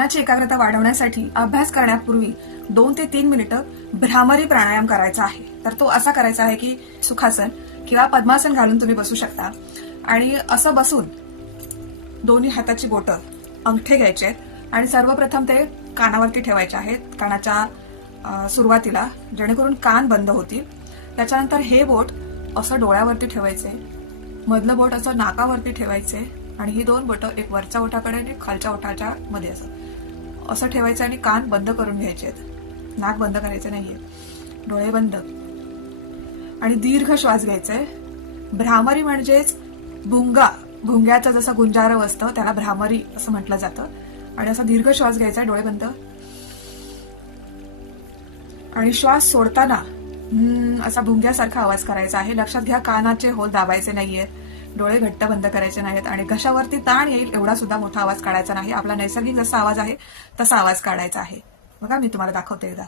मनाची एकाग्रता वाढवण्यासाठी अभ्यास करण्यापूर्वी 2 ते 3 मिनिटं भ्रामरी प्राणायाम करायचा आहे। तर तो असा करायचा आहे की सुखासन किंवा पद्मासन घालून तुम्ही बसू शकता आणि असं बसून दोन्ही हाताची बोटं अंगठे घ्यायचे आहेत आणि सर्वप्रथम ते कानावरती ठेवायचे आहेत, कानाच्या सुरुवातीला, जेणेकरून कान बंद होतील। त्याच्यानंतर हे बोट असं डोळ्यावरती ठेवायचे, मधलं बोट असं नाकावरती ठेवायचे आणि ही 2 बोटं एक वरच्या ओठाकडे आणि खालच्या ओठाच्या मध्ये असं ठेवायचं आणि कान बंद करून घ्यायचे आहेत, नाक बंद करायचे नाहीये, डोळे बंद आणि दीर्घ श्वास घ्यायचे। भ्रामरी म्हणजेच भुंग्याचं जसं गुंजारव असतं त्याला भ्रामरी असं म्हटलं जातं आणि असा दीर्घ श्वास घ्यायचा, डोळे बंद आणि श्वास सोडताना असा भुंग्यासारखा आवाज करायचा आहे। लक्षात घ्या, कानाचे होल दाबायचे नाहीयेत, डोळे घट्ट बंद करायचे नाहीत आणि घशावरती ताण येईल एवढा सुद्धा मोठा आवाज काढायचा नाही। आपला नैसर्गिक जसा आवाज आहे तसा आवाज काढायचा आहे। बघा, मी तुम्हाला दाखवते एकदा।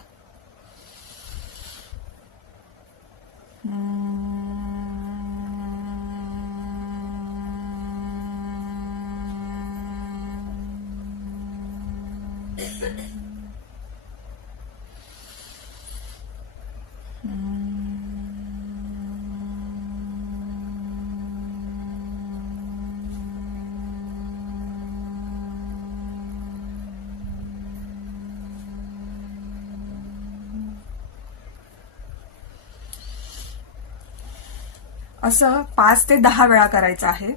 असं 5 ते 10 वेळा करायचं आहे।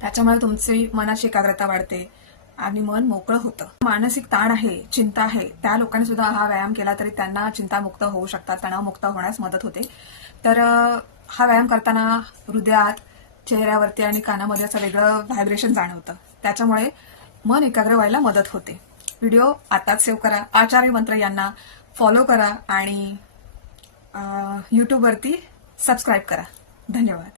त्याच्यामुळे तुमची मनाची एकाग्रता वाढते आणि मन मोकळं होतं। मानसिक ताण आहे, चिंता आहे, त्या लोकांनी सुद्धा हा व्यायाम केला तरी त्यांना चिंतामुक्त होऊ शकतात, तणावमुक्त होण्यास मदत होते। तर हा व्यायाम करताना हृदयात, चेहऱ्यावरती आणि कानामध्ये असं वेगळं व्हायब्रेशन जाणवतं, त्याच्यामुळे मन एकाग्र व्हायला मदत होते। व्हिडिओ आताच सेव्ह करा, आचार्य मंत्र यांना फॉलो करा आणि YouTube वरती सबस्क्राईब करा। धन्यवाद।